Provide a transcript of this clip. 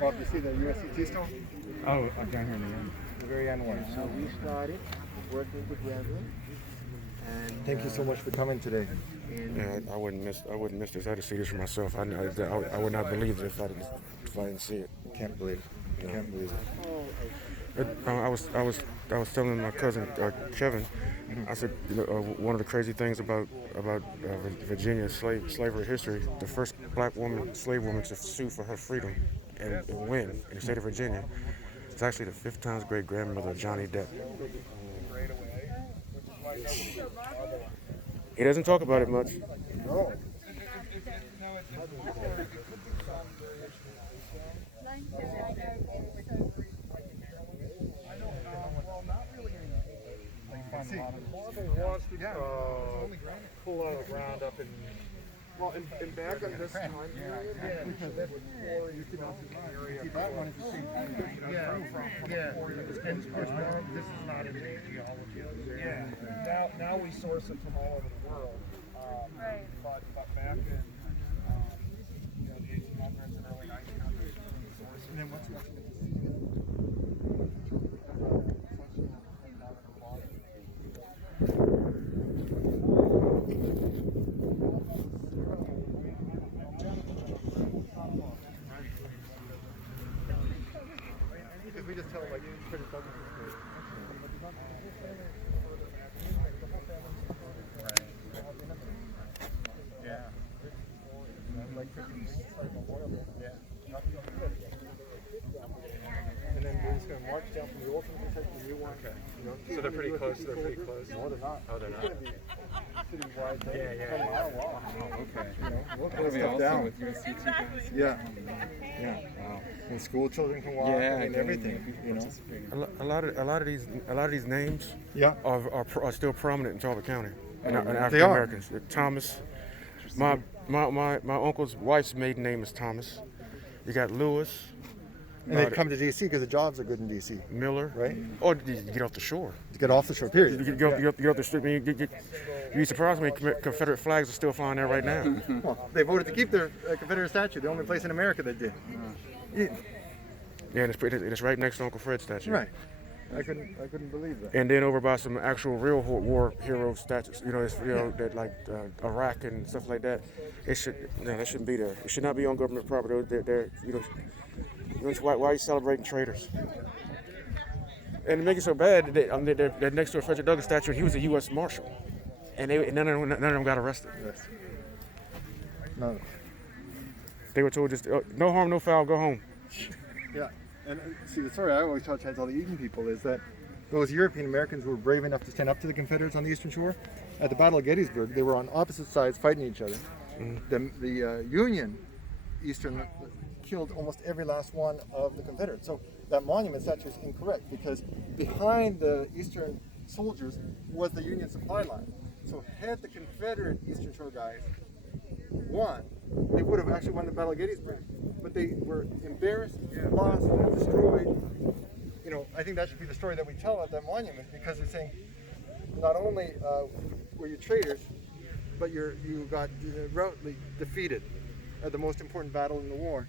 Bob, you see the USC Keystone? Oh, I'm down here in the end. The very end one. So we started working together. And Thank you so much for coming today. Yeah, I wouldn't miss this. I had to see this for myself. I would not believe it if I didn't see it. Can't believe it. Can't believe it. I was telling my cousin Kevin. I said, one of the crazy things about Virginia slavery history, the first black slave woman to sue for her freedom and win in the state of Virginia, is actually the 5th times great grandmother of Johnny Depp. He doesn't talk about it much. no. See, Marvel wants to pull out a ground up in. Well, and back on this time period, because that's before you can also area. See, that one is the same time. And of course, now this is not in the geology. Yeah. Now we source it from all over the world. Right. But back in the 1800s and early 1900s, and then what's we just tell them like pretty focused. Yeah. And then we're just going to march down from the old one to the new one. Okay. So they're pretty close. They're pretty close. No, they're not. Oh, they're not. It's going to be citywide. Yeah. Wow. Oh, okay. We'll That'll close be stuff awesome down. with USC guys. Yeah. Yeah. Wow. And school children can walk. Yeah, I mean, everything. You know. A lot of these names Yeah. are still prominent in Talbot County. And They African are. Americans. Thomas. My uncle's wife's maiden name is Thomas. You got Lewis. And they come to DC because the jobs are good in DC, Miller. right? Or you get off the shore. To get off the shore, period. You get off the strip. You'd be surprised how many Confederate flags are still flying there right now. Well, they voted to keep their Confederate statue, the only place in America that did. Yeah, Yeah, and it's right next to Uncle Fred's statue. right. I couldn't believe that. And then over by some actual real war hero statues, that like Iraq and stuff like that. That shouldn't be there. It should not be on government property. Why are you celebrating traitors? And to make it so bad, they're next to a Frederick Douglass statue, and he was a U.S. Marshal, and none of them got arrested. Yes. No. They were told just no harm, no foul, go home. Yeah. And see, the story I always tell all the Eton people is that those European Americans who were brave enough to stand up to the Confederates on the Eastern Shore, at the Battle of Gettysburg, they were on opposite sides fighting each other. Mm-hmm. The Union Eastern killed almost every last one of the Confederates. So that monument statue is incorrect because behind the Eastern soldiers was the Union supply line. So had the Confederate Eastern Shore guys won, they would have actually won the Battle of Gettysburg. But they were embarrassed, lost, destroyed. I think that should be the story that we tell at that monument because they're saying not only were you traitors, but you got roundly defeated at the most important battle in the war.